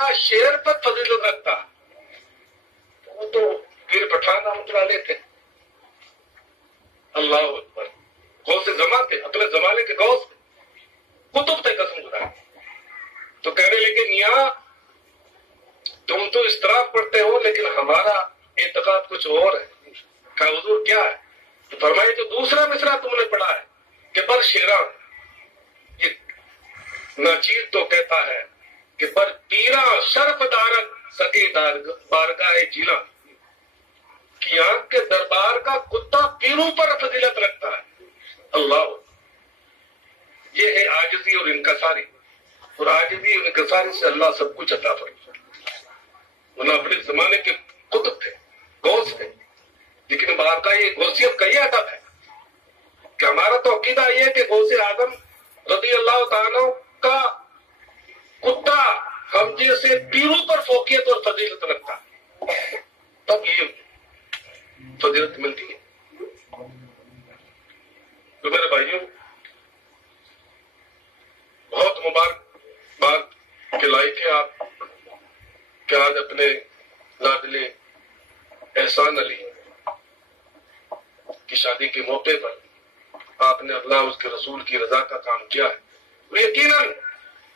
شعر پر فضیلت رکھتا ہے، وہ تو پیر پٹھان رحمۃ اللہ علیہ تھے، اللہ اکبر، غوث زمان تھے، اپنے زمانے کے غوث تھے، کتب تھے قسم خدا۔ تو کہنے لگے میاں تم تو اضطراب پڑھتے ہو لیکن ہمارا اعتقاد کچھ اور ہے۔ کہا حضور کیا ہے؟ تو فرمائے جو دوسرا مصرع تم نے پڑھا ہے کہ بر شیراں، یہ ناچیز تو کہتا ہے کہ بر پیراں شرف دارک سکی بارگاہ جیلا، کہ آنکھ کے دربار کا کتا پیروں پر فضیلت رکھتا ہے۔ اللہ، یہ ہے عاجزی اور انکساری، اور عاجزی اور انکساری سے اللہ سب کچھ عطا فرماتا ہے۔ ورنہ اپنے زمانے کے قطب تھے، غوث تھے، لیکن بارگاہ یہ غوثیت کا یہ ادب ہے کہ ہمارا تو عقیدہ یہ ہے کہ غوث اعظم رضی اللہ تعالیٰ کا کتا ہم جیسے پیروں پر فوقیت اور فضیلت رکھتا ہے، تب یہ فضیلت ملتی ہے۔ تو میرے بھائیوں، بہت مبارک بات کے لائق ہے آپ کہ آج اپنے لاڈلے احسان علی کی شادی کے موقع پر آپ نے اللہ اس کے رسول کی رضا کا کام کیا ہے۔ اور یقیناً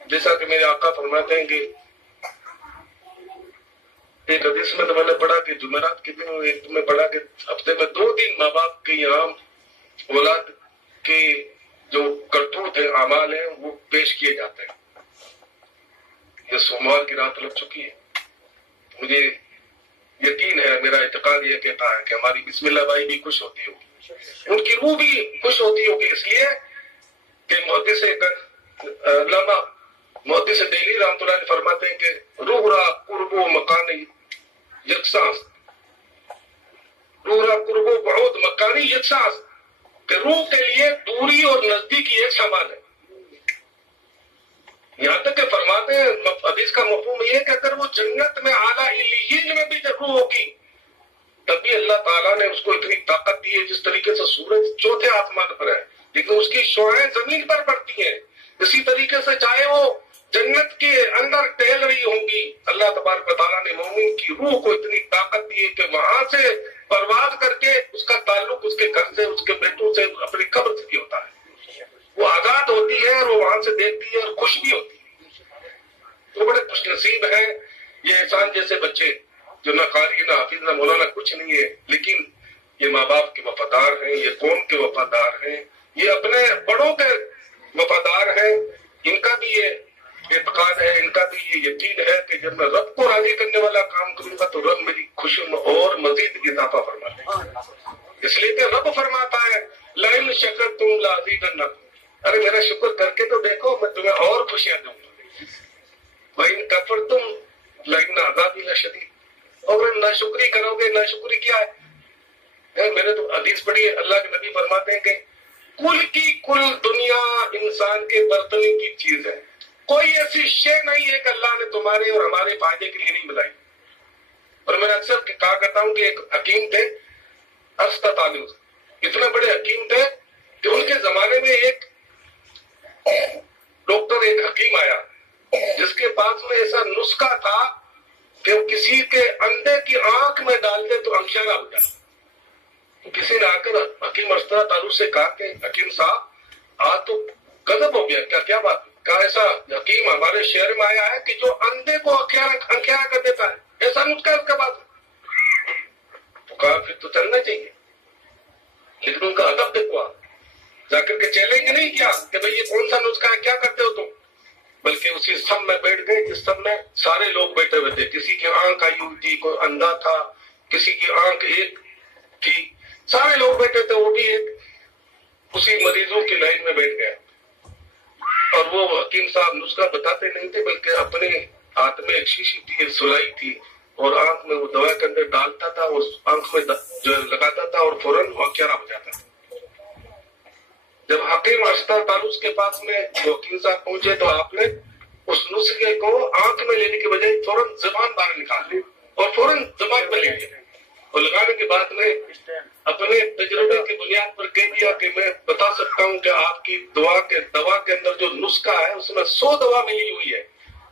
جیسا کہ میرے آقا فرماتے ہیں کہ ایک حدیث میں تو میں نے پڑھا کہ جمعرات کے دن، ایک میں پڑھا کہ ہفتے میں 2 دن ماں باپ کے یہاں اولاد کے جو کرتوت ہیں، اعمال ہیں، وہ پیش کیے جاتے ہیں۔ یہ سوموار کی رات لگ چکی ہے، مجھے یقین ہے، میرا اعتقاد یہ کہتا ہے کہ ہماری بسم اللہ بھائی بھی خوش ہوتی ہوگی، ان کی روح بھی خوش ہوتی ہوگی، اس لیے کہ علامہ محدث دہلوی رحمۃ اللہ علیہ فرماتے ہیں کہ روح را قرب و مکانی یکساں، روح را قرب و بعد مکانی یکساں، کہ روح کے لیے دوری اور نزدیکی ایک سامان ہے۔ یہاں تک کہ فرماتے ہیں حدیث کا مفہوم یہ ہے کہ اگر وہ جنت میں اعلیٰ علیین میں بھی روح ہوگی تب بھی اللہ تعالیٰ نے اس کو اتنی طاقت دی ہے، جس طریقے سے سورج چوتھے آسمان پر ہے لیکن اس کی شعاعیں زمین پر پڑتی ہیں، اسی طریقے سے چاہے وہ جنت کے اندر ٹہل رہی ہوں گی، اللہ تبارک و تعالیٰ نے مومن کی روح کو اتنی طاقت دی ہے کہ وہاں سے پرواز کر کے اس کا تعلق اس کے گھر سے، اس کے بیٹوں سے، اپنی قبر سے بھی ہوتا ہے، وہ آزاد ہوتی ہے اور وہ وہاں سے دیکھتی ہے اور خوش بھی ہوتی ہے۔ تو بڑے خوش نصیب ہیں یہ احسان جیسے بچے جو نہ قاری نہ حافظ نہ مولانا کچھ نہیں ہے، لیکن یہ ماں باپ کے وفادار ہیں، یہ قوم کے وفادار ہیں، یہ اپنے بڑوں کے وفادار ہیں، ان کا بھی یہ اعتقاد ہے، ان کا بھی یہ یقین ہے کہ جب میں رب کو راضی کرنے والا کام کروں گا تو رب میری خوشی میں اور مزید اضافہ فرماتے ہیں۔ اس لیے کہ رب فرماتا ہے لئن شکرتم لازیدنکم، ارے میرا شکر کر کے تو دیکھو میں تمہیں اور خوشیاں دوں گا، وَإِن كَفَرْتُمْ لَإِنَّ عَذَابِي لَشَدِيدٌ، اور ناشکری کرو گے، ناشکری کیا ہے؟ میں نے تو حدیث پڑھی ہے، اللہ کے نبی فرماتے ہیں کہ کل کی کل دنیا انسان کے برتنی کی چیز ہے، کوئی ایسی شے نہیں ہے کہ اللہ نے تمہارے اور ہمارے فائدے کے لیے نہیں بنائی۔ اور میں اکثر کہا کرتا ہوں کہ ایک حکیم تھے استطالوس، اتنے بڑے حکیم تھے کہ ان کے زمانے میں ایک ڈاکٹر، ایک حکیم آیا جس کے پاس میں ایسا نسخہ تھا کہ وہ کسی کے اندے کی آنکھ میں ڈالتے تو انشارہ ہو جائے۔ کسی نے آ کر حکیم استطالوس سے کہا کہ حکیم صاحب آج تو غضب ہو گیا، کیا بات؟ کہا ایسا حکیم ہمارے شہر میں آیا ہے کہ جو اندھے کو انکھیارا کر دیتا ہے، ایسا نسخہ اس کے پاس۔ تو کہا پھر تو چلنا چاہیے، لیکن ان کا ادب دیکھو، جا کر کے چیلنج نہیں کیا کہ بھئی یہ کون سا نسخہ ہے، کیا کرتے ہو تم، بلکہ اسی سب میں بیٹھ گئے جس سب میں سارے لوگ بیٹھے ہوئے تھے، کسی کی آنکھ آئی ہوئی تھی، کوئی اندھا تھا، کسی کی آنکھ ایک تھی، سارے لوگ بیٹھے تھے، وہ بھی ایک اسی مریضوں کی لائن میں بیٹھ گئے، اور وہ حکیم صاحب نسخہ بتاتے نہیں تھے بلکہ اپنے ہاتھ میں ایک شیشی تھی، ایک سلائی تھی، اور آنکھ میں وہ دوا کے اندر ڈالتا تھا، اس آنکھ میں جو لگاتا تھا اور فوراً واقعہ ہو جاتا تھا۔ جب حکیم استطالوس کے پاس میں وکیل صاحب پہنچے تو آپ نے اس نسخے کو آنکھ میں لینے کے بجائے فوراً زبان باہر نکال لی اور فوراً زبان پہ لے لیا، اور لگانے کے بعد میں اپنے تجربے کی بنیاد پر کہہ دیا کہ میں بتا سکتا ہوں کہ آپ کی دوا کے اندر جو نسخہ ہے اس میں 100 دوا ملی ہوئی ہے،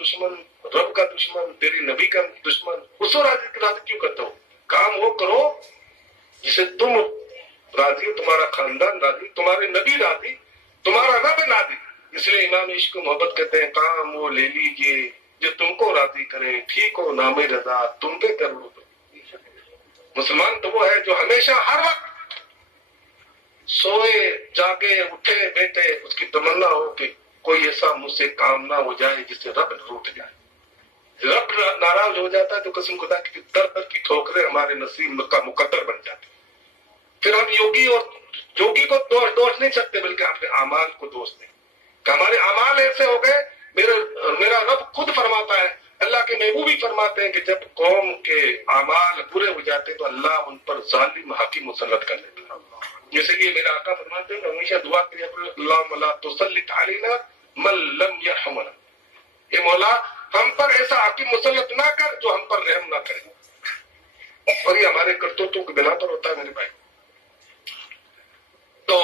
دشمن رب کا دشمن، تیری نبی کا دشمن، اس کو راضی کیوں کرتے ہو؟ کام وہ کرو جسے تم راضی ہو، تمہارا خاندان راضی، تمہارے نبی راضی، تمہارا رب راضی۔ اس لیے امام عشق کو محبت کہتے ہیں، کام وہ لے لیجئے جو تم کو راضی کرے، ٹھیک ہو نام رضا تم پہ کر لو۔ مسلمان تو وہ ہے جو ہمیشہ ہر وقت سوئے جاگے اٹھے بیٹھے اس کی تمنا ہو کہ کوئی ایسا مجھ سے کام نہ ہو جائے جس سے رب روٹ جائے۔ رب ناراض ہو جاتا ہے تو قسم خدا کی در در کی ٹھوکریں ہمارے نصیب کا مقدر بن جاتی۔ پھر ہم یوگی کو دوش نہیں سکتے، بلکہ اپنے اعمال کو دوش دیں کہ ہمارے اعمال ایسے ہو گئے۔ میرا رب خود فرماتا ہے، اللہ کے محبوب بھی فرماتے ہیں کہ جب قوم کے اعمال برے ہو جاتے تو اللہ ان پر ظالم حاکم مسلط کر دیتا ہے۔ اس لیے میرا آقا فرماتے ہیں کہ ہمیشہ دعا کریں، اللہم لا تسلط علینا من لم یرحمنا، اے مولا ہم پر ایسا حاکم مسلط نہ کر جو ہم پر رحم نہ کرے۔ اور یہ ہمارے کرتوتوں کی بنا پر ہوتا ہے میرے بھائی۔ تو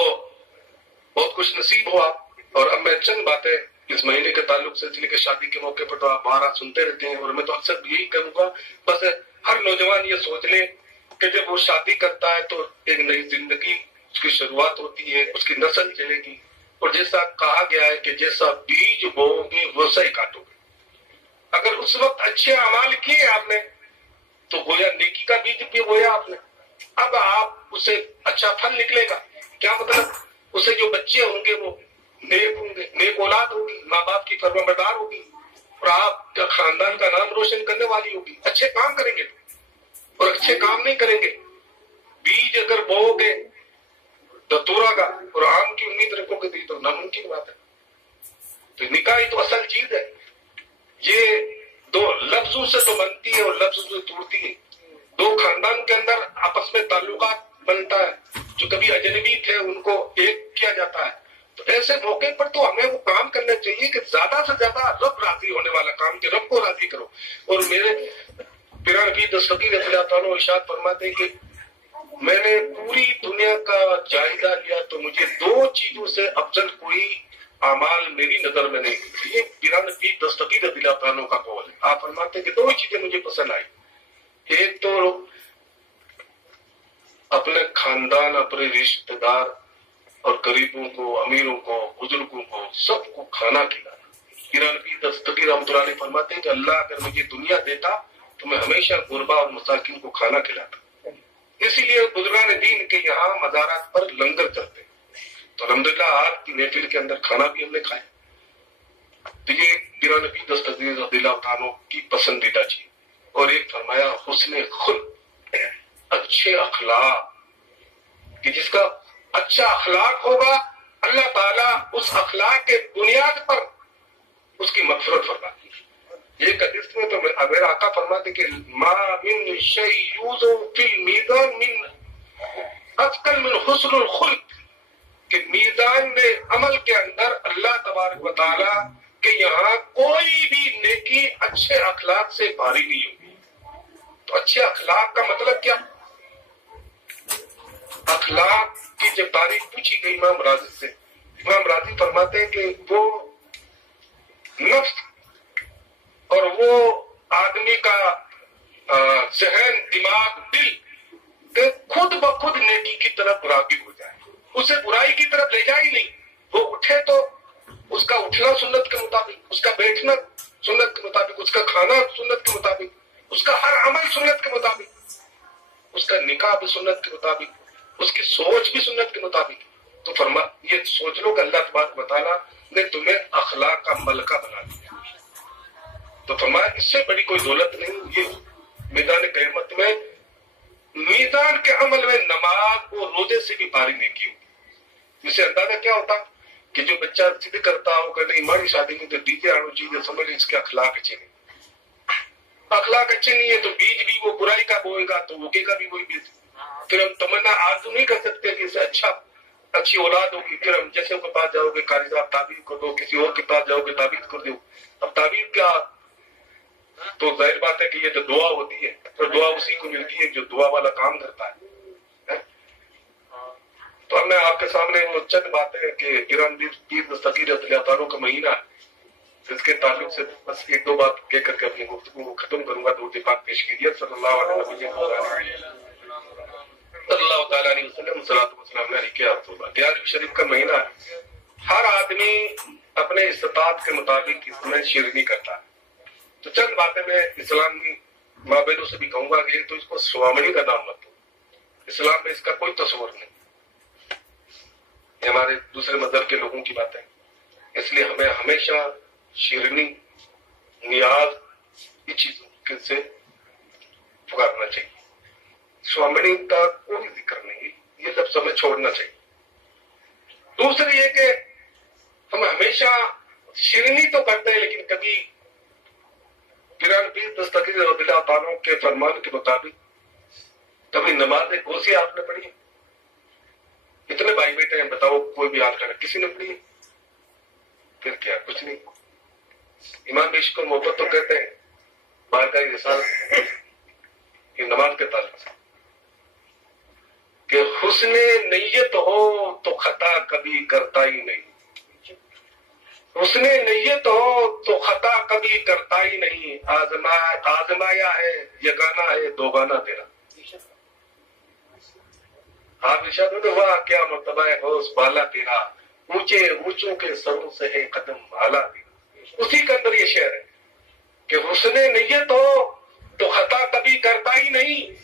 بہت خوش نصیب ہو آپ۔ اور اب میں چند باتیں اس مہینے کے تعلق سے، اس لیے کہ شادی کے موقع پر تو آپ بارہ سنتے رہتے ہیں، اور میں تو اکثر یہی کہوں گا بس ہر نوجوان یہ سوچ لے کہ جب وہ شادی کرتا ہے تو ایک نئی زندگی اس کی شروعات ہوتی ہے، اس کی نسل چلے گی، اور جیسا کہا گیا ہے کہ جیسا بیج بو گے ویسا ہی کاٹو گے۔ اگر اس وقت اچھے اعمال کیے آپ نے تو گویا نیکی کا بیج بھی بویا آپ نے، اب آپ اسے اچھا پھل نکلے گا۔ کیا مطلب؟ اسے جو بچے ہوں گے وہ نیک ہوں گے، نیک اولاد ہوگی، ماں باپ کی فرمانبردار ہوگی، اور آپ کا خاندان کا نام روشن کرنے والی ہوگی۔ اچھے کام کریں گے اور اچھے کام نہیں کریں گے۔ بیج اگر بو گے دتورا کا اور آم کی امید رکھو گے تو ناممکن بات ہے۔ تو نکاح تو اصل چیز ہے، یہ دو لفظوں سے تو بنتی ہے اور لفظوں سے ٹوٹتی ہے۔ دو خاندان کے اندر آپس میں تعلقات بنتا ہے، جو کبھی اجنبی تھے ان کو ایک کیا جاتا ہے۔ تو ایسے موقع پر تو ہمیں وہ کام کرنا چاہیے کہ زیادہ سے زیادہ رب راضی ہونے والا کام، کہ رب کو راضی کرو۔ اور میرے پیران نبی دستگیر رضی اللہ تعالیٰ ارشاد فرماتے ہیں کہ میں نے پوری دنیا کا جائزہ لیا تو مجھے دو چیزوں سے افضل کوئی اعمال میری نظر میں نہیں۔ یہ پیران نبی دستگیر رضی اللہ تعالیٰ کا قول ہے۔ آپ فرماتے ہیں کہ دو چیزیں مجھے پسند آئی، ایک تو اپنے خاندان، اپنے رشتہ دار اور غریبوں کو، امیروں کو، بزرگوں کو، سب کو کھانا کھلانا۔ پیران نبی دستگیر رحمۃ اللہ علیہ فرماتے ہیں کہ اللہ اگر مجھے دنیا دیتا تو میں ہمیشہ غربا اور مساکین کو کھانا کھلاتا۔ اسی لیے بزرگان دین کے یہاں مزارات پر لنگر چلتے، تو الحمدللہ آج کی محفل کے اندر کھانا بھی ہم نے کھایا۔ تو یہ پیران نبی دستگیر رضی اللہ عنہ کی پسندیدہ چیز۔ اور ایک فرمایا حسن خلق، اچھے اخلاق، کہ جس کا اچھا اخلاق ہوگا اللہ تعالیٰ اس اخلاق کے بنیاد پر اس کی مغفرت فرماتی ہے۔ ایک حدیث میں تو میرا آقا فرماتے کہ ما من شیء یوضع فی المیزان من اثقل من حسن الخلق، کہ میزان میں عمل کے اندر اللہ تبارک و تعالیٰ کہ یہاں کوئی بھی نیکی اچھے اخلاق سے بھاری نہیں ہوگی۔ تو اچھے اخلاق کا مطلب کیا؟ اخلاق کی جب تعریف پوچھی گئی امام راضی سے، امام راضی فرماتے ہیں کہ وہ نفس اور وہ آدمی کا ذہن، دماغ، دل کہ خود بخود نیکی کی طرف راغب ہو جائے، اسے برائی کی طرف لے جائے ہی نہیں۔ وہ اٹھے تو اس کا اٹھنا سنت کے مطابق، اس کا بیٹھنا سنت کے مطابق، اس کا کھانا سنت کے مطابق، اس کا ہر عمل سنت کے مطابق، اس کا نکاح بھی سنت کے مطابق، اس کی سوچ بھی سنت کے مطابق۔ تو یہ سوچ لو کہ اللہ تبارک و تعالیٰ نے تمہیں اخلاق کا ملکہ بنا دیا۔ تو فرمایا اس سے بڑی کوئی دولت نہیں، یہ میدان قیامت میں میزان کے عمل میں نماز اور روزے سے بھی بھاری نیکی ہوگی۔ اس سے اندازہ کیا ہوتا کہ جو بچہ ضد کرتا ہو کہ نہیں ہماری شادی میں تو ڈی جے آنا چاہیے، سمجھ اس کے اخلاق اچھے نہیں، اخلاق اچھے نہیں ہے تو بیج بھی وہ برائی کا بوئے گا تو اگے گا بھی وہی بیج۔ پھر ہم تمنا آرزو نہیں کر سکتے کہ اسے اچھی اولاد ہوگی، پھر ہم جیسے کے پاس جاؤ گے قاری صاحب تعبیر کر دو، کسی اور کے پاس جاؤ گے تعبیر کر دو۔ اب تعبیر کیا، تو ظاہر بات ہے کہ یہ جو دعا ہوتی ہے تو دعا اسی کو ملتی ہے جو دعا والا کام کرتا ہے۔ تو اب میں آپ کے سامنے وہ چند باتیں کہ ایران پیر دستگیر رضی اللہ تعالیٰ کا مہینہ اس کے تعلق سے بس ایک دو بات کہہ کر کے اپنی گفتگو کو ختم کروں گا. درود پاک پیش کیجیے صلی اللہ علیہ وسلم. صلاۃ والسلام علیک یا رسول اللہ. 11 شریف کا مہینہ ہے. ہر آدمی اپنے استطاعت کے مطابق اس میں شرکت کرتا ہے. تو چند باتیں میں اسلامی مابینوں سے بھی کہوں گا کہ تو اس کو سوامنی کا نام مت دو. اسلام میں اس کا کوئی تصور نہیں. یہ ہمارے دوسرے مذہب کے لوگوں کی باتیں. اس لیے ہمیں ہمیشہ شیرنی نیاز کی چیزوں سے پکارنا چاہیے. سوامنی کا کوئی ذکر نہیں. یہ لفظ ہمیں چھوڑنا چاہیے. دوسری یہ کہ ہم ہمیشہ شیرنی تو کرتے ہیں لیکن کبھی پیران پیر دستگیر رضی اللہ تعالیٰ کے فرمان کے مطابق کبھی نماز گوسی آپ نے پڑھی؟ اتنے بھائی بیٹے ہیں بتاؤ کوئی بھی حال کرے کسی نے پڑھی؟ پھر کیا کچھ نہیں. امام عشق کو محبت تو کہتے ہیں بارگاہ رسالت یہ نماز کے تعلق سے کہ حسن نیت ہو تو خطا کبھی کرتا ہی نہیں. حسن نیت ہو تو خطا کبھی کرتا ہی نہیں. آزمایا ہے یگانا ہے دوگانا تیرا. آپ ارشاد میں ہوا کیا مرتبہ ہے غوث بالا تیرا. اونچے اونچوں کے سروں سے ہے قدم بالا تیرا. اسی کے اندر یہ شعر ہے کہ حسن نیت ہو تو خطا کبھی کرتا ہی نہیں.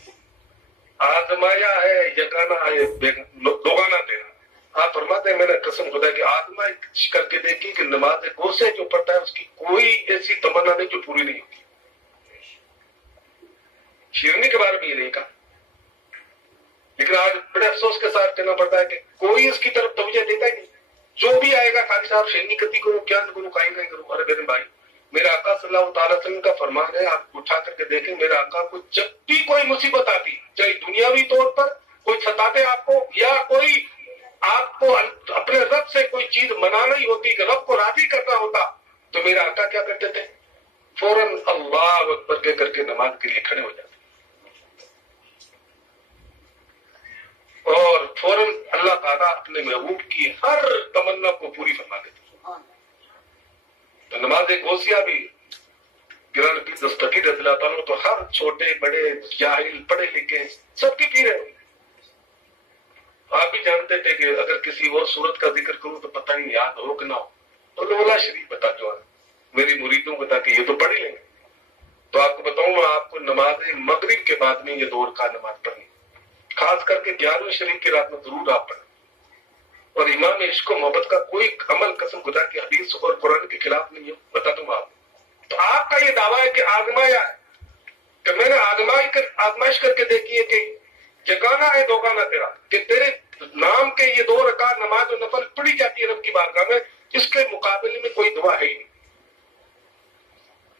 آزمایا ہے یگانا ہے دوگانا تیرا. آپ فرماتے ہیں میں نے قسم خدا کہ آزمائی کر کے دیکھی کہ نماز گوسے جو پڑھتا ہے اس کی کوئی ایسی تمنا نہیں جو پوری نہیں ہوتی. شیرنی کے بارے میں یہ نہیں کہا لیکن آج بڑے افسوس کے ساتھ کہنا پڑتا ہے کہ کوئی اس کی طرف توجہ دیتا ہی نہیں. جو بھی آئے گا قاضی صاحب شیرنی کتی کروں کیا کروں کہیں کہیں کروں. ارے میرے بھائی میرے آقا صلی اللہ تعالیٰ وسلم کا فرمان ہے آپ اٹھا کر کے دیکھیں میرے آقا کو جب بھی کوئی مصیبت آتی چاہے دنیاوی طور پر کوئی ستاتے آپ کو یا کوئی آپ کو اپنے رب سے کوئی چیز منانا ہی ہوتی کہ رب کو راضی کرنا ہوتا تو میرے آقا کیا کرتے تھے فوراً اللہ اکبر کہہ کر کے نماز کے لیے کھڑے ہو جاتے اور فوراً اللہ تعالیٰ اپنے محبوب کی ہر تمنا کو پوری فرما دیتے. تو نماز غوثیہ بھی پیران پیر دستگیر رضی اللہ تعالیٰ تو ہر چھوٹے بڑے جاہل پڑھے لکھے سب کی پیر ہے. آپ بھی جانتے تھے کہ اگر کسی اور صورت کا ذکر کروں تو پتہ نہیں یاد ہو کہ نہ ہو تو لولا شریف بتا جو ہے میری مریدوں کو تاکہ یہ تو پڑھ ہی لیں گے. تو آپ کو بتاؤں میں آپ کو نماز مغرب کے بعد میں یہ دور کا نماز پڑھنی خاص کر کے 11ویں شریف کی رات میں ضرور آپ پڑھیں. اور امام عشق و محبت کا کوئی عمل قسم خدا کی حدیث اور قرآن کے خلاف نہیں ہے بتا دوں آپ. تو آپ کا یہ دعویٰ ہے کہ آزمایا ہے کہ میں نے آزمائش کر کے دیکھی ہے کہ جگانا ہے دوگانا تیرا کہ تیرے نام کے یہ 2 رکعت نماز و نفل پڑھی جاتی ہے رب کی بارگاہ میں اس کے مقابلے میں کوئی دعا ہے ہی نہیں.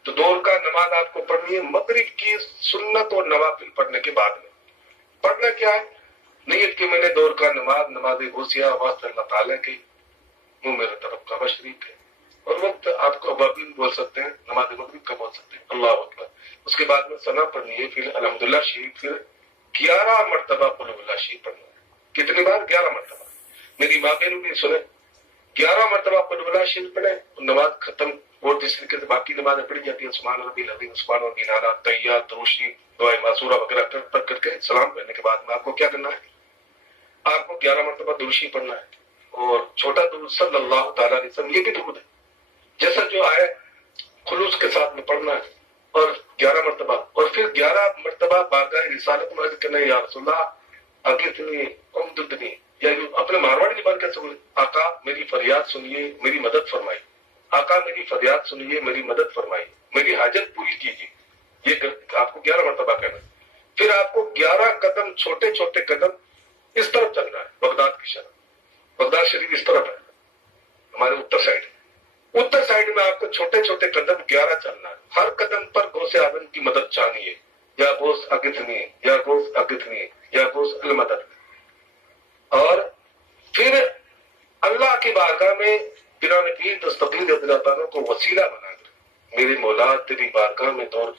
تو 2 رکعت نماز آپ کو پڑھنی ہے مغرب کی سنت اور نوافل پڑھنے کے بعد میں. پڑھنا کیا ہے نیت کہ میں نے 2 رکعت نماز غوثیہ واسطہ اللہ تعالیٰ کی وہ میرا طرف کعبہ شریف ہے. اور وقت آپ کو ابابین بول سکتے ہیں نماز مغرب کا بول سکتے ہیں اللہ اکبر. اس کے بعد میں ثنا پڑھنی ہے پھر الحمدللہ شریف پھر 11 مرتبہ قل اللہ شریف پڑھنا ہے. کتنی بار 11 مرتبہ. میری ماں بہنوں بھی سنیں 11 مرتبہ قل اللہ شریف پڑھیں نماز ختم. اور جس طریقے سے باقی نمازیں پڑھی جاتی ہیں سبحان ربی العظیم سبحان ربی الاعلیٰ تحیات روشنی دعائے معصورہ وغیرہ پڑھ کر کے سلام کرنے کے بعد میں آپ کو کیا کرنا ہے آپ کو 11 مرتبہ درود پڑھنا ہے اور چھوٹا درود صلی اللہ تعالیٰ علیہ وسلم یہ بھی درود ہے جیسا جو آئے خلوص کے ساتھ میں پڑھنا ہے اور 11 مرتبہ اور پھر 11 مرتبہ بارگاہ رسالت میں عرض کرنا ہے یا رسول اللہ اغثنی امددنی یا اپنے مارواڑی زبان کیسے بولے آقا میری فریاد سنیے میری مدد فرمائیے. آقا میری فریاد سنیے میری مدد فرمائیے میری حاجت پوری کیجیے. یہ آپ کو 11 مرتبہ کہنا ہے. پھر آپ کو 11 قدم چھوٹے چھوٹے قدم اس طرف چلنا ہے بغداد کی شرح. بغداد شریف اس طرف ہے ہمارے اتر سائڈ. اتر سائڈ میں آپ کو چھوٹے چھوٹے قدم 11 چلنا ہے. ہر قدم پر غوث اعظم کی مدد چاہیے یا غوث اغثنی یا غوث اغثنی یا غوث المدد. اور پھر اللہ کی بارگاہ میں پیران پیر دستگیر رضی اللہ تعالیٰ کو وسیلہ بنا کر میرے مولا تیری بارگاہ میں دور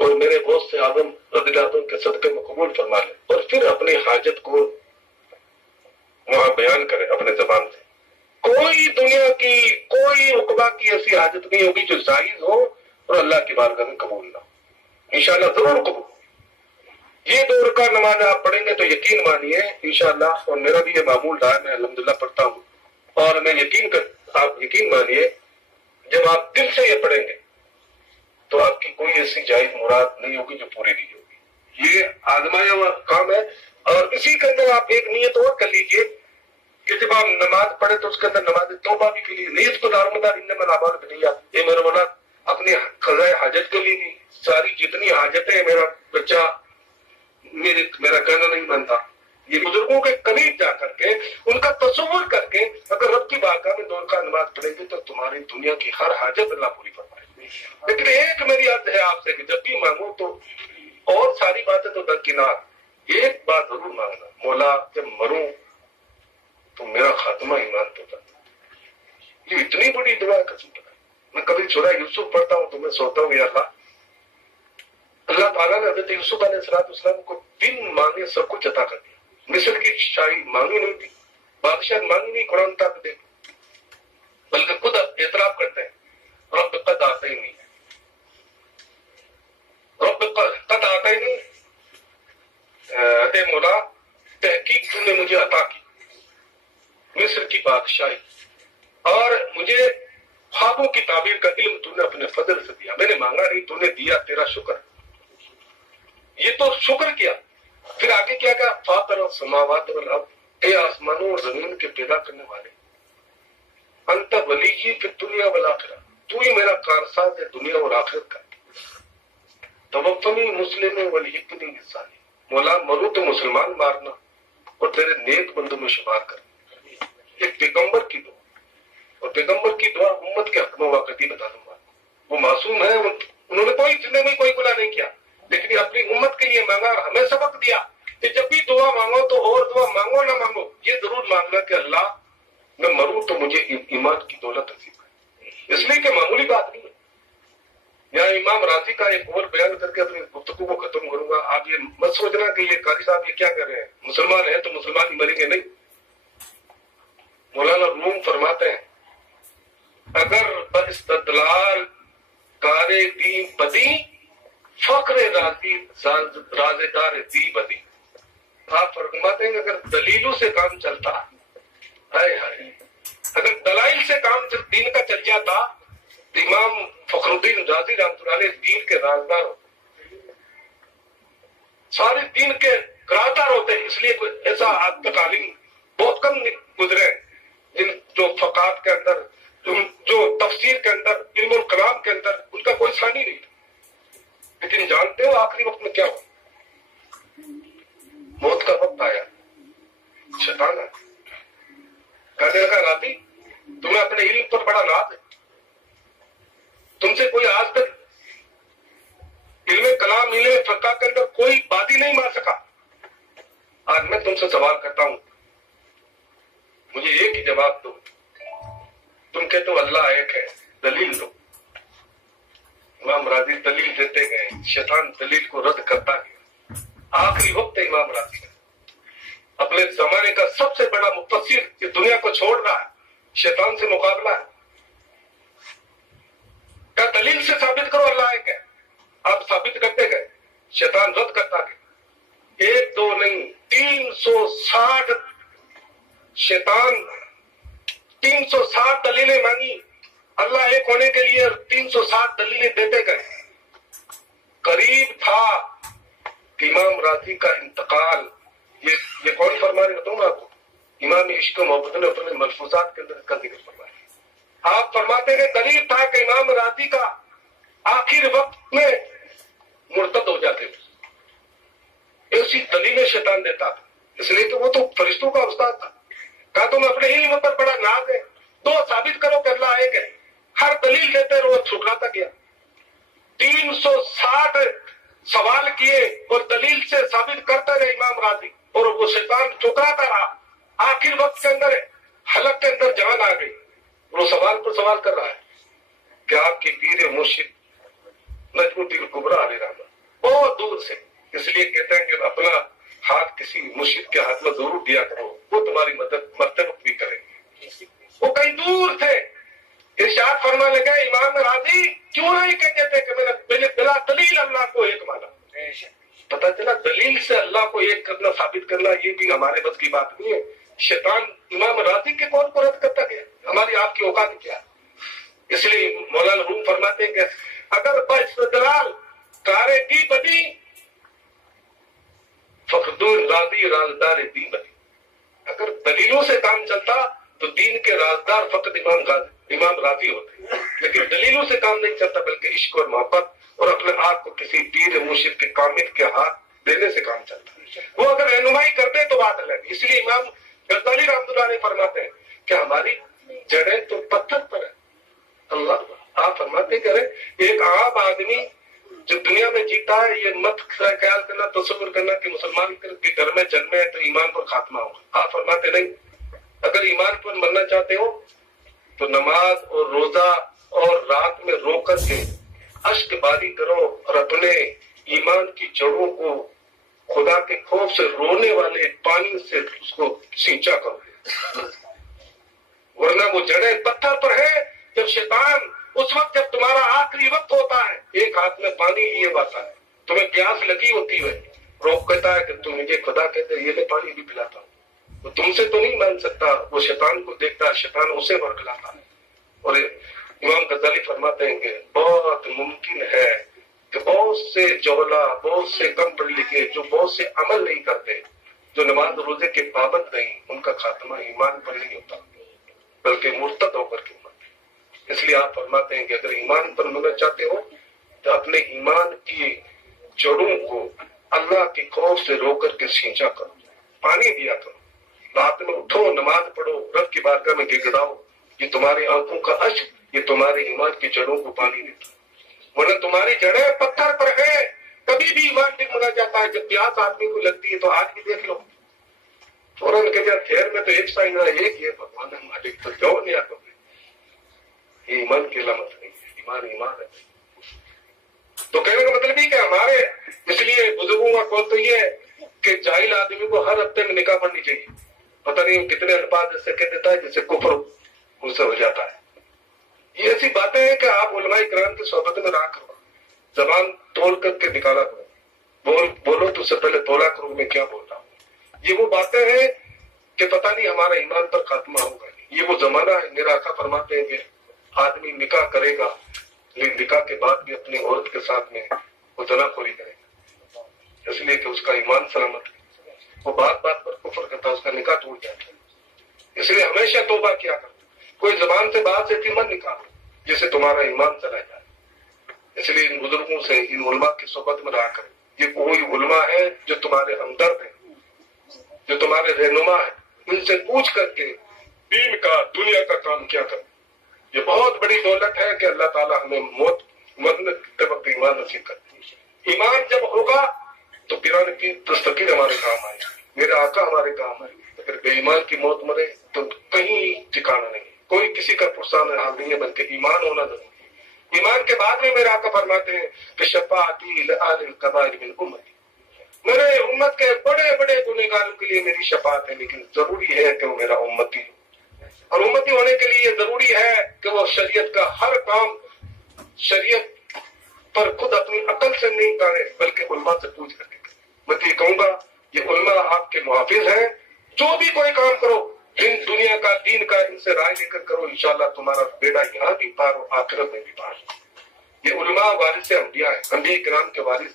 اور میرے غوث سے اعظم رضی اللہ عنہ کے صدقے میں قبول فرما لے. اور پھر اپنی حاجت کو وہاں بیان کریں اپنے زبان سے. کوئی دنیا کی کوئی عقبہ کی ایسی حاجت نہیں ہوگی جو جائز ہو اور اللہ کی بارگاہ میں قبول نہ ہو. انشاءاللہ ضرور قبول. یہ 2 رکعت نماز آپ پڑھیں گے تو یقین مانیے انشاءاللہ، اور میرا بھی یہ معمول رہا ہے، میں الحمدللہ پڑھتا ہوں، اور میں آپ یقین مانیے جب آپ دل سے یہ پڑھیں گے تو آپ کی کوئی ایسی جائز مراد نہیں ہوگی جو پوری نہیں ہوگی. یہ آزمایا ہوا کام ہے. اور اسی کے اندر آپ ایک نیت اور کر لیجئے کہ جب آپ نماز پڑھے تو اس کے اندر نماز توبہ بھی کے لیے نیت کو دارمدار انما الاعمال بالنیات. یہ میرے مولا اپنی قضاء حاجت کے لیے بھی ساری جتنی حاجتیں ہیں، میرا بچہ میرا کہنا نہیں مانتا، یہ بزرگوں کے قریب جا کر کے ان کا تصور کر کے اگر رب کی بارگاہ میں 2 رکعت نماز پڑھیں گے تو تمہاری دنیا کی ہر حاجت اللہ پوری فرمائے. لیکن ایک میری عرض ہے آپ سے کہ جب بھی مانگو تو اور ساری باتیں تو درکنار، ایک بات ضرور مانگنا، مولا جب مروں تو میرا خاتمہ ایمان پہ تھا. یہ اتنی بڑی دعا ہے قسم خدا. میں کبھی سورہ یوسف پڑھتا ہوں تو میں سوتا ہوں یا اللہ تعالیٰ نے حضرت یوسف علیہ السلام کو بن مانگے سب کچھ عطا کر دیا. مصر کی شاہی مانگی نہیں تھی، بادشاہ مانگی نہیں، قرآن تک دے، بلکہ خود اعتراف کرتے ہیں رب قد آتینی، رب قد آتینی، اے مولا تحقیق تم نے مجھے عطا کی مصر کی بادشاہی، اور مجھے خوابوں کی تعبیر کا علم تو نے اپنے فضل سے دیا. میں نے مانگا نہیں، تو نے دیا، تیرا شکر. یہ تو شکر کیا. پھر آگے کیا کہا؟ فاطر السماوات والارض، اے آسمانوں اور زمین کے پیدا کرنے والے، انت ولی فی الدنیا والآخرہ، تو ہی میرا کارساز ہے دنیا اور آخرت کا. توفنی مسلم والحقنی بالصالحین، مولا مرو تو مسلمان مارنا اور تیرے نیک بندوں میں شمار کر. ایک پیغمبر کی دعا، اور پیغمبر کی دعا امت کے حق میں واقعی بتا دوں گا. وہ معصوم ہے، انہوں نے کوئی زندگی میں کوئی گناہ نہیں کیا، لیکن اپنی امت کے لیے مانگا اور ہمیں سبق دیا کہ جب بھی دعا مانگو تو اور دعا مانگو نہ مانگو یہ ضرور مانگنا کہ اللہ میں مروں تو مجھے ایمان کی دولت نصیب ہے. اس لیے کہ معمولی بات نہیں ہے. یہاں امام راضی کا ایک اور بیان کر کے اپنی گفتگو کو ختم کروں گا. آپ یہ مت سوچنا کہ یہ قاری صاحب یہ کیا کر رہے ہیں، مسلمان ہیں تو مسلمان ہی مریں گے، نہیں. مولانا روم فرماتے ہیں اگر استدلال کار دین بدی فخر راضی رازدار دی بدی. آپ فرماتے ہیں اگر دلیلوں سے کام چلتا، ہائے ہائے، اگر دلائل سے کام دین کا چل جاتا تو امام فخر الدین رازی رحمۃ اللہ علیہ دین کے رازدار ہوتے، سارے دین کے رازدار ہوتے. اس لیے ایسا آج تک عالم بہت کم گزرے جو فقات کے اندر، جو تفسیر کے اندر، علم الکلام کے اندر ان کا کوئی ثانی نہیں تھا. لیکن جانتے ہو آخری وقت میں کیا ہوا؟ موت کا وقت آیا، شیطان ہے، کہنے لگا راضی تمہیں اپنے علم پر بڑا ناز ہے، تم سے کوئی آج تک علم کلام علم فقہ کے اندر کوئی بازی نہیں مار سکا. آج میں تم سے سوال کرتا ہوں، مجھے ایک ہی جواب دو. تم کہتے ہو اللہ ایک ہے، دلیل دو. امام راضی دلیل دیتے گئے، شیطان دلیل کو رد کرتا گیا. آخری وقت امام راضی کا اپنے زمانے کا سب سے بڑا مفسر یہ دنیا کو چھوڑ رہا ہے، شیطان سے مقابلہ ہے. کیا دلیل سے ثابت کرو اللہ ایک ہے. آپ ثابت کرتے گئے، شیطان رد کرتا گیا. 1 2 نہیں 360 شیطان 360 دلیلیں مانگی اللہ ایک ہونے کے لیے، 360 دلیلیں دیتے گئے. قریب تھا کہ امام راضی کا انتقال، یہ کون فرما رہے بتاؤں گا آپ کو، امام عشق و محبت نے اپنے ملفوظات کے اندر اس کا ذکر فرمایا. آپ فرماتے ہیں قریب تھا کہ امام راضی کا آخر وقت میں مرتد ہو جاتے تھے. ایسی دلیلیں شیطان دیتا تھا، اس لیے کہ وہ تو فرشتوں کا استاد تھا. کہا تم اپنے علم پر بڑا ناز ہے، تو ثابت کرو کہ اللہ ایک ہے. ہر دلیل دیتے رہو، ٹھکراتا گیا. 360 سوال کیے اور دلیل سے ثابت کرتا رہے امام راضی، اور وہ شیطان ٹھکراتا رہا. آخر وقت کے اندر حلق کے اندر جان آ گئی. وہ سوال پر سوال کر رہا ہے کہ آپ کی پیر مرشد نجم الدین کبریٰ علیہ رحمہ بہت دور سے، اس لیے کہتے ہیں کہ اپنا ہاتھ کسی مرشد کے ہاتھ میں ضرور دیا کرو، وہ تمہاری مرتبہ بھی کریں گے. وہ کہیں دور تھے. ارشاد فرمانے لگا ایمان راضی کیوں نہیں کہتے تھے کہ میں نے بلا دلیل اللہ کو ایک مانا. پتہ چلا دلیل سے اللہ کو ایک کرنا ثابت کرنا یہ بھی ہمارے بس کی بات نہیں ہے. شیطان امام راضی کے قول کو رد کرتا گیا. ہماری آپ کی اوقات کیا. اس لیے مولانا روم فرماتے ہیں کہ اگر باستدلال کارے دی بدی فخردون راضی رازدار دین بنی. اگر دلیلوں سے کام چلتا تو دین کے رازدار فقط امام راضی ہوتے. لیکن دلیلوں سے کام نہیں چلتا بلکہ عشق اور محبت اور اپنے آپ کو کسی پیر مرشد کے کامل کے ہاتھ دینے سے کام چلتا. وہ اگر رہنمائی کرتے تو بات الگ. اس لیے امام غزالی رحمۃ اللہ علیہ فرماتے ہیں کہ ہماری جڑیں تو پتھر پر ہے. اللہ آپ فرماتے کریں ایک عام آدمی جو دنیا میں جیتا ہے یہ مت خیال کرنا تصور کرنا کہ مسلمان کے گھر میں جنمے تو ایمان پر خاتمہ ہوگا. آپ فرماتے نہیں اگر ایمان پر مرنا چاہتے ہو تو نماز اور روزہ اور رات میں رو کر کے اشک باری کرو اور اپنے ایمان کی جڑوں کو خدا کے خوف سے رونے والے پانی سے اس کو سینچا کرو. ورنہ وہ جڑیں پتھر پر ہے. جب شیطان اس وقت جب تمہارا آخری وقت ہوتا ہے ایک ہاتھ میں پانی لیے باتا ہے تمہیں پیاس لگی ہوتی ہے روک کہتا ہے کہ تم مجھے خدا کہتے یہ میں پانی بھی پلاتا ہوں. وہ تم سے تو نہیں مان سکتا. وہ شیطان کو دیکھتا ہے شیطان اسے ورگلاتا ہے. اور امام غزالی فرماتے ہیں کہ بہت ممکن ہے کہ بہت سے جوہلا بہت سے کم پڑھے لکھے جو بہت سے عمل نہیں کرتے جو نماز روزے کے پابند نہیں ان کا خاتمہ ایمان پر نہیں ہوتا بلکہ مرتد ہو کر کے مرتے. اس لیے آپ فرماتے ہیں کہ اگر ایمان پر مرنا چاہتے ہو تو اپنے ایمان کی جڑوں کو اللہ کے خوف سے رو کر کے سینچا کرو پانی دیا کرو. رات میں اٹھو نماز پڑھو رب کی بارگاہ میں گڑگڑاؤ. یہ تمہاری آنکھوں کا اشک یہ تمہارے ایمان کی جڑوں کو پانی دیتا. ورنہ تمہاری جڑیں پتھر پر ہے. کبھی بھی ایمان ڈگمگا جاتا ہے. جب پیاس آدمی کو لگتی ہے تو آج بھی دیکھ لو فوراً کہ خیر میں تو ایک سائن ہے ایک یہ بھگوان ہے مالک تو کیوں نہیں آتا. یہ ایمان کی علامت نہیں ہے. ایمان ایمان ہے. تو کہنے کا مطلب یہ کہ ہمارے اس لیے بزرگوں کا قول تو یہ ہے کہ جاہل آدمی کو ہر ہفتے میں نکاح پڑھنی چاہیے. پتہ نہیں کتنے الفاظ ایسے کہہ دیتا ہے جس سے کفر ان سے ہو جاتا ہے. یہ ایسی باتیں ہیں کہ آپ علماء کرام کی صحبت میں رہا کرو. زبان توڑ کر کے نکالا کرو. بولو تو اس سے پہلے تولا کرو میں کیا بول رہا ہوں. یہ وہ باتیں ہیں کہ پتہ نہیں ہمارا ایمان پر خاتمہ ہوگا. یہ وہ زمانہ ہے. میرا آقا فرماتے ہیں کہ آدمی نکاح کرے گا لیکن نکاح کے بعد بھی اپنی عورت کے ساتھ میں وہ زنا خوری کرے گا اس لیے کہ اس کا ایمان سلامت ہے. وہ بات بات پر کفر کرتا ہے اس کا نکاح ٹوٹ جاتا ہے. اس لیے ہمیشہ توبہ کیا کرتا. کوئی زبان سے بات سے مت نکالو جس سے تمہارا ایمان چلا جائے. اس لیے ان بزرگوں سے ان علماء کی صحبت میں رہا کریں. یہ کوئی علماء ہے جو تمہارے ہمدرد ہیں جو تمہارے رہنما ہیں. ان سے پوچھ کر کے دین کا دنیا کا کام کیا کریں. یہ بہت بڑی دولت ہے کہ اللہ تعالیٰ ہمیں مرنے کے وقت ایمان نصیب کرتے ہیں. ایمان جب ہوگا تو پیران کی دستگیر ہمارے کام آئے. میرے آقا ہمارے کام آئے. اگر بے ایمان کی موت مرے تو کہیں ٹھکانا نہیں. کوئی کسی کا پرسان حال نہیں ہے بلکہ ایمان ہونا ضروری ہے. ایمان کے بعد میں میرے آقا فرماتے ہیں کہ شفاعتی لآل الکبائر من امتی. میرے امت کے بڑے بڑے گنہگاروں کے لیے میری شفاعت ہے لیکن ضروری ہے کہ وہ میرا امتی ہو. اور امتی ہونے کے لیے ضروری ہے کہ وہ شریعت کا ہر کام شریعت پر خود اپنی عقل سے نہیں کرے بلکہ علماء سے پوچھ کر کے. میں تو یہ کہوں گا یہ علماء آپ کے محافظ ہیں. جو بھی کوئی کام کرو دنیا کا دین کا ان سے رائے لے کر کرو. انشاءاللہ تمہارا بیڑا یہاں بھی پار اور آخرت میں بھی پار. یہ علماء وارث انبیاء ہیں. انبیاء کرام کے وارث.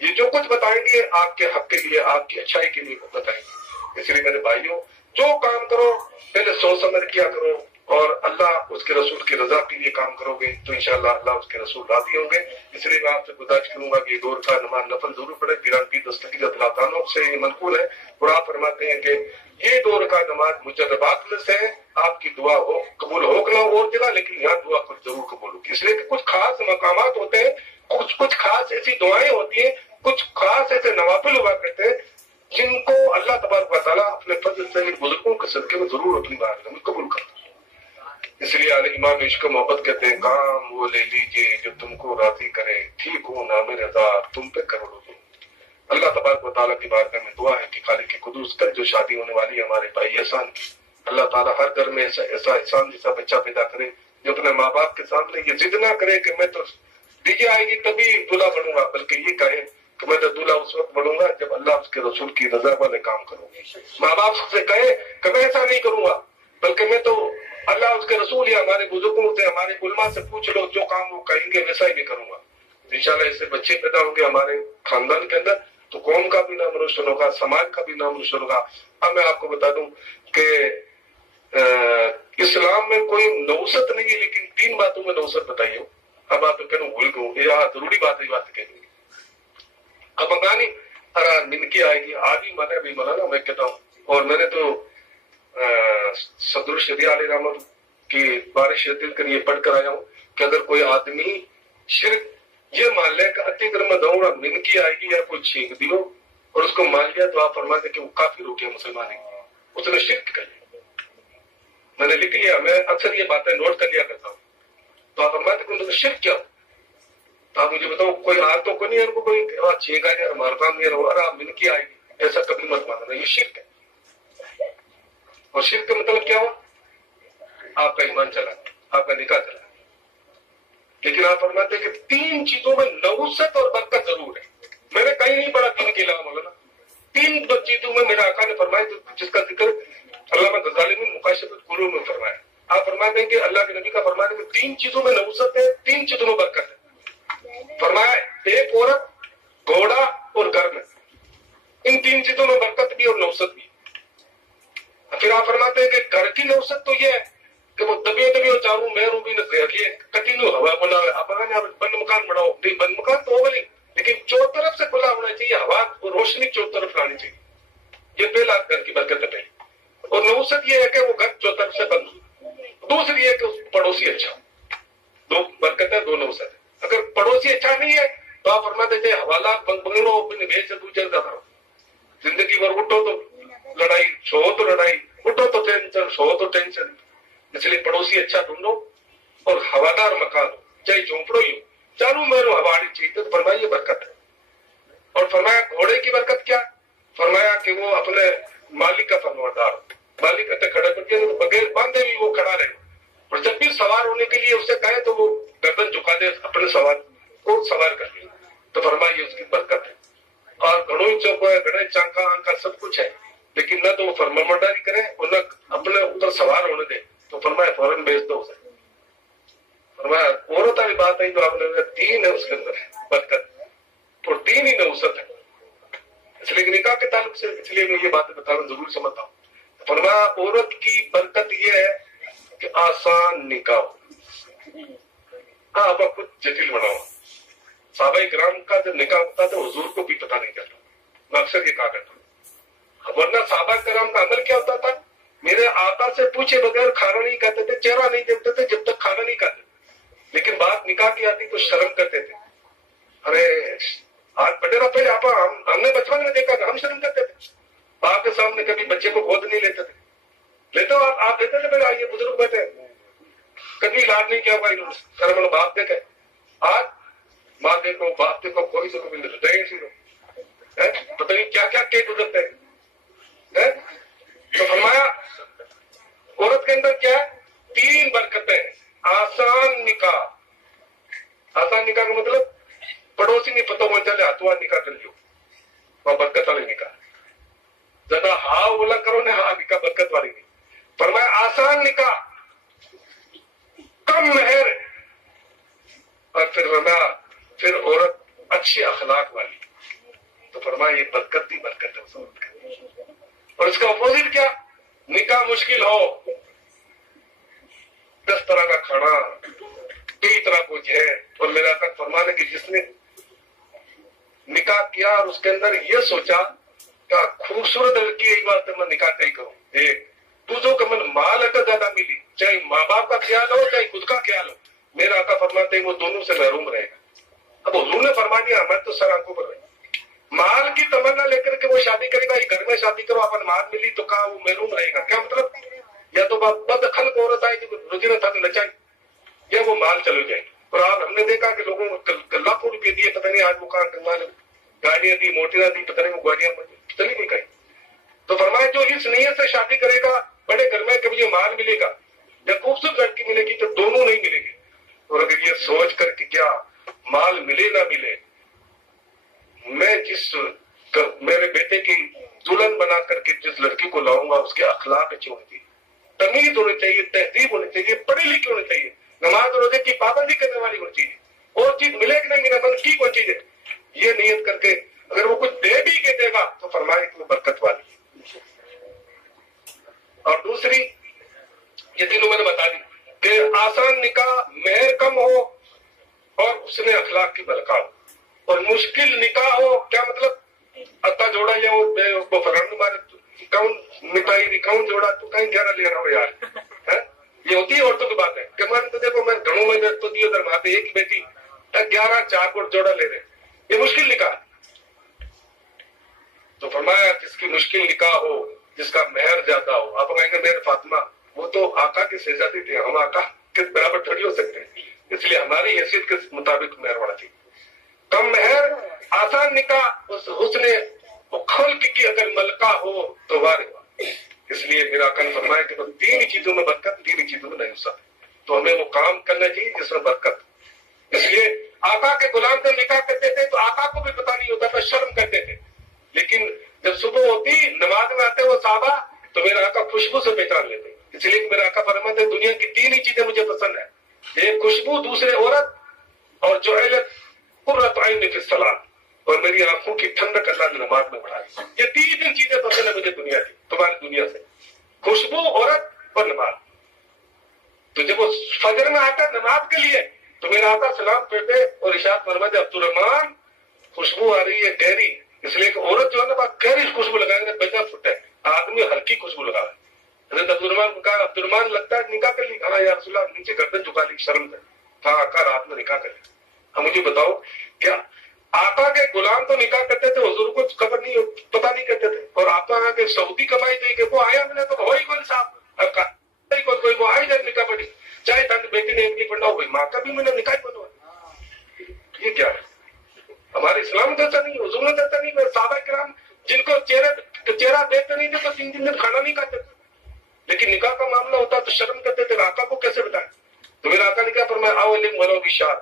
یہ جو کچھ بتائیں گے آپ کے حق کے لیے آپ کی اچھائی کے لیے بتائیں گے. اس لیے میرے بھائیوں جو کام کرو پہلے سوچ سمجھ کیا کرو اور اللہ اس کے رسول کی رضا کے لیے کام کرو گے تو انشاءاللہ اللہ اس کے رسول راضی ہوں گے. اس لیے میں آپ سے گزارش کروں گا کہ یہ دور کا نماز نفل ضرور پڑھے. پیران کی دستگیر اللہ تعالیٰ سے یہ منقول ہے. اور آپ فرماتے ہیں کہ یہ دور کا نماز مجربات میں سے ہے. آپ کی دعا ہو قبول ہو نہ اور جگہ لیکن یہاں دعا کو ضرور قبول ہوگی. اس لیے کہ کچھ خاص مقامات ہوتے ہیں کچھ خاص ایسی دعائیں ہوتی ہیں کچھ خاص ایسے نوافل ہوا کرتے ہیں جن کو اللہ تبارک و تعالیٰ اپنے فضل سے بزرگوں کے صدقے میں ضرور اپنی بارگاہ میں قبول کرتا ہے. اس لیے امام عشق محبت کہتے ہیں کام وہ لے لیجیے جو تم کو راضی کرے ٹھیک ہو نام رضا تم پہ کروڑوں. اللہ تبارک و تعالیٰ کی بارگاہ میں دعا ہے کہ خالق قدوس محفوظ کر جو شادی ہونے والی ہے ہمارے بھائی احسان کی. اللہ تعالیٰ ہر گھر میں ایسا احسان جیسا بچہ پیدا کرے جو اپنے ماں باپ کے سامنے یہ ضد نہ کرے کہ میں تو ڈی جے آئے گی تبھی دلہا بنوں گا، بلکہ یہ کہے کہ میں تو دلہا اس وقت بنوں گا جب اللہ اس کے رسول کی رضا والے کام کروں. ماں باپ سے کہے کہ میں ایسا نہیں کروں گا، بلکہ میں تو اللہ اس کے رسول یا ہمارے بزرگوں سے ہمارے علماء سے پوچھ لو، جو کام وہ کہیں گے ویسا ہی بھی کروں گا. انشاءاللہ ایسے بچے پیدا ہوں گے ہمارے خاندان کے اندر تو قوم کا بھی نام روشن ہوگا، سماج کا بھی نام روشن ہوگا. اب میں آپ کو بتا دوں کہ اسلام میں کوئی نوست نہیں ہے، لیکن 3 باتوں میں نوست بتائی ہو. اب آپ کہوں بھول گئے، یہ ضروری بات ہے، بات کہہ دوں گی. اب مکانی ننکی آئے گی آدھی مانا بھی مانا نا میں کہتا ہوں. اور میں نے تو صدر الشریعہ علیہ رحمت کی بارش دل کر یہ پڑھ کر آیا ہوں کہ اگر کوئی آدمی شرک یہ مان لے کہ اتی کر میں دوں گا ننکی آئے گی یا کوئی چھینک دیو اور اس کو مان لیا تو آپ فرماتے کہ وہ کافر ہو گیا مسلمان ہے، اس نے شرک کر لیا. میں نے لکھ لیا، میں اکثر یہ باتیں نوٹ کر لیا کرتا ہوں. تو آپ فرماتے کہ ان کا شرک کیا ہو تو آپ مجھے بتاؤ کوئی آج تو کوئی نہیں ہے، کوئی چھینک آئے گا ہمارا کام نہیں رہا اور آپ ننکی آئے گی، ایسا کبھی مت ماننا، یہ شرک ہے. اور شرک کا مطلب کیا ہوا؟ آپ کا ایمان چلا، آپ کا نکاح چلا. لیکن آپ فرماتے ہیں کہ 3 چیزوں میں نوست اور برکت ضرور ہے. میں نے کہیں نہیں پڑھا 3 کے علاوہ مولانا. 3 چیزوں میں میرا آقا نے فرمایا جس کا ذکر علامہ غزالی نے مکاشفۃ القلوب میں فرمایا. آپ فرماتے ہیں کہ اللہ کے نبی کا فرمایا کہ 3 چیزوں میں نوست ہے، 3 چیزوں میں برکت ہے. فرمایا ایک عورت، گھوڑا اور گھر میں، ان 3 چیزوں میں برکت بھی اور نوست بھی. پھر آپ فرماتے ہیں کہ گھر کی نوست تو یہ ہے کہ وہ دبی اور چاروں مہروں بھی نہ کنٹینیو ہوا بنا آپ بند مکان بناؤ. نہیں بند مکان تو ہوگا نہیں، لیکن چور طرف سے کھلا ہونا چاہیے، ہوا اور روشنی چور طرف لانی چاہیے. یہ پہلا گھر کی برکت ہے. اور نوست یہ ہے کہ وہ گھر چور طرف سے بند. دوسری ہے کہ اس پڑوسی اچھا. 2 برکت ہے، 2 نوست ہے. اگر پڑوسی اچھا نہیں ہے تو آپ فرماتے تھے حوالہ بنگلو بھیج سے دوسرے کا کرو. زندگی بھر اٹھو تو لڑائی، سو تو لڑائی، اٹھو تو ٹینشن، سو تو ٹینشن. اس لیے پڑوسی اچھا ڈھونڈو اور ہوادار مکان ہو، چاہے جھونپڑوں ہی ہو، چاروں مہروں ہواڑی چاہیے. تو فرمایا یہ برکت ہے. اور فرمایا گھوڑے کی برکت کیا؟ فرمایا کہ وہ اپنے مالک کا فرماندار، مالک کہتے کھڑا کر کے بغیر باندھے بھی وہ کھڑا رہے. اور جب بھی سوار ہونے کے لیے اس سے کہے تو وہ گردن جھکا دے، اپنے سوار کو سوار کر لے. تو فرمایا یہ اس کی برکت ہے. اور گھڑوں چوکو ہے، گھڑے چانکا آنکا سب کچھ ہے، لیکن نہ تو وہ فرمانبرداری کرے اور نہ اپنے اوپر سوار ہونے دے. تو فرمایا فوراً بیچ دو اسے. فرمایا عورت والی بات ہے جو آپ نے 3 ہے اس کے اندر برکت اور 3 ہی نوست ہے. اس لیے نکاح کے تعلق سے اس لیے میں یہ باتیں بتانا ضرور سمجھتا ہوں. فرمایا عورت کی برکت یہ ہے کہ آسان نکاح ہو. ہاں اب آپ کچھ جٹل بناؤ. صحابہ کرام کا جب نکاح ہوتا تھا حضور کو بھی پتہ نہیں چلتا. میں اکثر یہ کہا کرتا ہوں. ورنہ صحابہ کرام کا عمل کیا ہوتا تھا؟ میرے آقا سے پوچھے بغیر کھانا نہیں کھاتے تھے، چہرہ نہیں دیکھتے تھے جب تک کھانا نہیں کھاتے. لیکن بات نکاح کی آتی تو شرم کرتے تھے. ارے آج بٹیرا پہلے آپ ہم نے بچپن میں دیکھا تھا، ہم شرم کرتے تھے. باپ کے سامنے کبھی بچے کو گود نہیں لیتے تھے. لیتے ہو آپ دیتے تھے پہلے آئیے بزرگ بیٹھے، کبھی لاڈ نہیں کیا ہوا انہوں نے. شرم باپ دیکھے. آج ماں دیکھو باپ دیکھو کوئی سے کبھی نہیں پتہ نہیں کیا کیا کیک گزرتے ہیں. تو فرمایا عورت کے اندر کیا ہے؟ 3 برکتیں. آسان نکاح. آسان نکاح کا مطلب پڑوسی نہیں پتہ ہو چلے ہاتھوں ہاتھ نکاح کر لیو، وہ برکت والی نکاح. زیادہ ہاں اولا کرو نا، ہاں نکاح برکت والی نہیں. فرمایا آسان نکاح، کم مہر، اور پھر عورت اچھی اخلاق والی. تو فرمایا یہ برکت بھی برکت ہے اس عورت کا. اور اس کا اپوزٹ کیا؟ نکاح مشکل ہو، 10 طرح کا کھانا، 20 طرح کچھ ہے. اور میرا آقا فرمانے کہ جس نے نکاح کیا اور اس کے اندر یہ سوچا کہ خوبصورت لڑکی یہی بات ہے میں نکاح نہیں کروں، ایک دوسروں کا من مال اگر زیادہ ملی، چاہے ماں باپ کا خیال ہو چاہے خود کا خیال ہو، میرا آقا فرماتے ہیں وہ دونوں سے محروم رہے گا. اب حضور نے فرما دیا ہمیں تو سر آنکھوں پر رہے. مال کی تمنا لے کر کے وہ شادی کرے گا، گھر میں شادی کرو اپن مال ملی تو کہا وہ محروم رہے گا. کیا مطلب؟ یا تو بد خلق عورت آئے گی روزی نہ تھا نچائی، یا وہ مال چلو جائے. اور آج ہم نے دیکھا کہ لوگوں کو لاکھوں روپئے دیے، پتہ نہیں آج وہ کہاں کنگا لے، گاڑیاں دی، موٹیاں دی، پتہ نہیں وہ گاڑیاں چلی نہیں کہیں. تو فرمایا جو اس نیت سے شادی کرے گا بڑے گھر میں کہ مجھے مال ملے گا یا خوبصورت لڑکی ملے گی تو دونوں نہیں ملیں گے. اور اگر یہ سوچ کر کہ کیا مال ملے نہ ملے میں جس میرے بیٹے کی دلہن بنا کر کے جس لڑکی کو لاؤں گا اس کے اخلاق اچھے ہونے چاہیے, تمیز ہونی چاہیے, تہذیب ہونی چاہیے, پڑھی لکھی ہونی چاہیے, نماز روزے کی پابندی کرنے والی ہونی چاہیے, اور چیز ملے کہ نہیں ملے من کی کوئی چیز ہے یہ نیت کر کے اگر وہ کچھ دے بھی کے دے گا تو فرمائے کہ وہ برکت والی. اور دوسری یہ تینوں میں نے بتا دی کہ آسان نکاح مہر کم ہو اور اس نے اخلاق کی بلکا ہو, اور مشکل نکاح ہو کیا مطلب اتا جوڑا یا وہ فرنڈ مارے کون مٹائی کون جوڑا تو کہیں گہرا لے رہا ہو یار. یہ ہوتی ہے عورتوں کی بات ہے کہ من تو دیکھو میں گھروں میں تو دیو درماتے ایک ہی بیٹی 11 4 فٹ جوڑا لے رہے, یہ مشکل نکاح. تو فرمایا جس کی مشکل نکاح ہو جس کا مہر زیادہ ہو. آپ کہیں گے مہر فاطمہ وہ تو آقا کی شہزادی تھے, ہم آقا کے برابر تھوڑی ہو سکتے ہیں, اس لیے ہماری حیثیت کے مطابق مہر ہونا چاہیے. کم مہر آسان نکاح حسن خلق کی اگر ملکہ ہو تو وارث. اس لیے میرا آقا نے فرمایا کہ تین ہی چیزوں میں برکت, تین ہی چیزوں میں نہیں ہو سکتا, تو ہمیں وہ کام کرنا چاہیے جس میں برکت. اس لیے آقا کے غلام جب نکاح کرتے تھے تو آقا کو بھی پتا نہیں ہوتا تھا, شرم کرتے تھے, لیکن جب صبح ہوتی نماز میں آتے وہ صحابہ تو میرا آقا خوشبو سے پہچان لیتے. اس لیے میرا آقا فرماتے ہیں دنیا کی تین ہی چیزیں مجھے پسند ہیں, ایک خوشبو, دوسرے عورت, اور جو قرۃ عین فی الصلاۃ, اور میری آنکھوں کی ٹھنڈک اللہ نے نماز میں بڑھائی. یہ تین چیزیں پسند ہیں مجھے دنیا کی, تمہاری دنیا سے, خوشبو, عورت اور نماز. تو جب وہ فجر میں آتا نماز کے لیے تو میرا آقا سلام پھیرتے اور ارشاد فرماتے عبد الرحمان خوشبو آ رہی ہے گہری. اس لیے کہ عورت جو ہے نا گہری خوشبو لگائے گا بجا فٹ ہے, آدمی ہلکی خوشبو لگا ہے. حضرت عبد الرحمان کو کہا عبد الرحمان لگتا ہے نکاح کر لی. کہا یا رسول اللہ, نیچے گردن جھکا لی شرم سے. کہا آقا رات میں نکاح کر لی. اب مجھے بتاؤ کیا آقا کے غلام تو نکاح کرتے تھے, حضور کو خبر نہیں پتا نہیں کرتے تھے, اور آقا کے سعودی کمائی تھی کہ وہ آیا ملے تو وہی کوئی صاحب کوئی وہ آئی جب نکاح پڑی, چاہے تاکہ بیٹی نے ایک نہیں پڑھنا ہو, ماں کا بھی میں نے نکاح پڑھنا. یہ کیا ہے ہمارے اسلام جیسا نہیں, حضور نے جیسا نہیں. میں صحابہ کرام جن کو چہرہ دیکھتے نہیں تھے تو 3 دن کھانا نہیں کھاتے تھے, لیکن نکاح کا معاملہ ہوتا تو شرم کرتے تھے, آقا کو کیسے بتائیں. تو میرا آقا نے کیا فرمایا آؤ ولو بشار,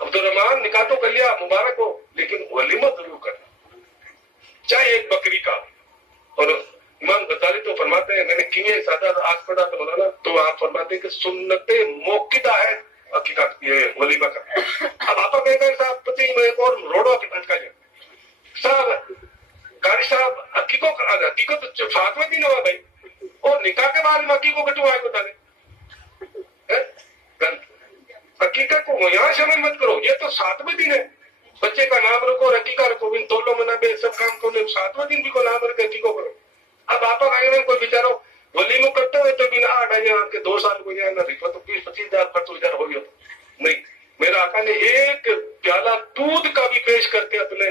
عبد الرحمان نکاح تو کر لیا مبارک ہو لیکن ولیمہ ضرور کرنا, چاہے ایک بکری کا. اور امام غزالی تو فرماتے ہیں, میں نے کیمیا سادہ آج پڑھا تو مولانا, تو آپ فرماتے ہیں کہ سنت موقدہ ہے حقیقت یہ ولیمہ کا. اب آپ کہیں گے صاحب پتہ ہی میں ایک اور روڈو کے پنچ کا جائے صاحب قاری صاحب حقیقت فاطمہ دن ہوا بھائی, اور نکاح کے بعد حقیقت کٹو آئے بتا دیں. حقیقت کو یہاں شامل مت کرو, یہ تو 7ویں دن ہے, بچے کا نام رکھو, عقیقہ رکھو, ان دونوں منابع سب کام کرو, 7ویں دن بھی کو نام رکھے عقیقہ کرو. اب آپ آئے نا کوئی بےچارو ولیمہ کرتے ہوئے تو بھی نہ 8 کے 2 سال کو جائے نہ رفت 20-25 ہزار خرچ ہو جائے ہو گیا نہیں. میرا آقا نے ایک پیالہ دودھ کا بھی پیش کر کے اپنے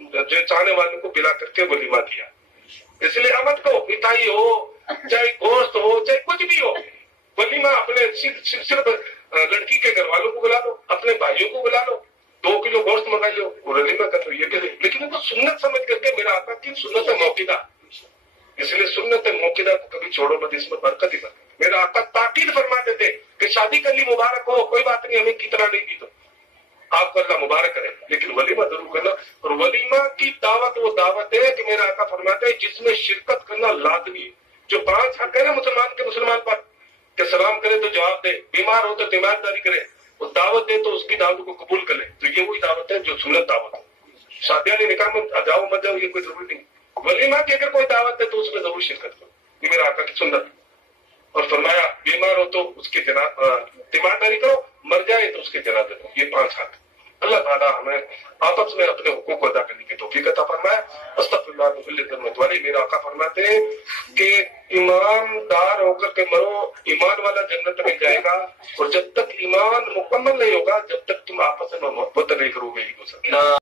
جو چاہنے والوں کو پلا کر کے ولیمہ کیا. اس لیے امت کو مٹھائی ہو چاہے گوشت ہو چاہے کچھ بھی ہو, ولیمہ اپنے صرف لڑکی کے گھر والوں کو بلا لو, اپنے بھائیوں کو بلا لو, 2 کلو گوشت منگا لو, ولیمہ کر لو. یہ کہ لیکن ان کو سنت سمجھ کر کے میرا آقا کی سنت موقدہ, اس لیے سنت موقدہ کو کبھی چھوڑو مت, اس میں برکت ہی برکت. میرا آقا تاکید فرماتے تھے کہ شادی کر لی مبارک ہو, کوئی بات نہیں, ہمیں کی طرح نہیں دی تو آپ کو اللہ مبارک کرے, لیکن ولیمہ ضرور کرنا. اور ولیمہ کی دعوت وہ دعوت ہے کہ میرا آقا فرماتے ہیں جس میں شرکت کرنا لازمی ہے. جو 5 حق ہے نا مسلمان پر, کہ سلام کرے تو جواب دے, بیمار ہو تو تیمارداری کرے, وہ دعوت دے تو اس کی دعوت کو قبول کر لے, تو یہ وہی دعوت ہے جو سنت دعوت ہے. شادیاں نکاح میں جاؤ مت جاؤ یہ کوئی ضروری نہیں. ولیمہ کی اگر کوئی دعوت ہے تو اس میں ضرور شرکت کرو, یہ میرا آقا کی سنت. اور فرمایا بیمار ہو تو اس کی تیمارداری کرو, مر جائے تو اس کے جنازے دو. یہ 5 حق. اللہ تعالیٰ ہمیں آپس میں اپنے حقوق کو ادا کرنے کی توفیق عطا فرمائے. استغفر اللہ من کل ذنب والی. میرا آقا فرماتے ہیں کہ ایماندار ہو کر کے مرو, ایمان والا جنت میں جائے گا, اور جب تک ایمان مکمل نہیں ہوگا جب تک تم آپس میں محبت نہیں کرو گے.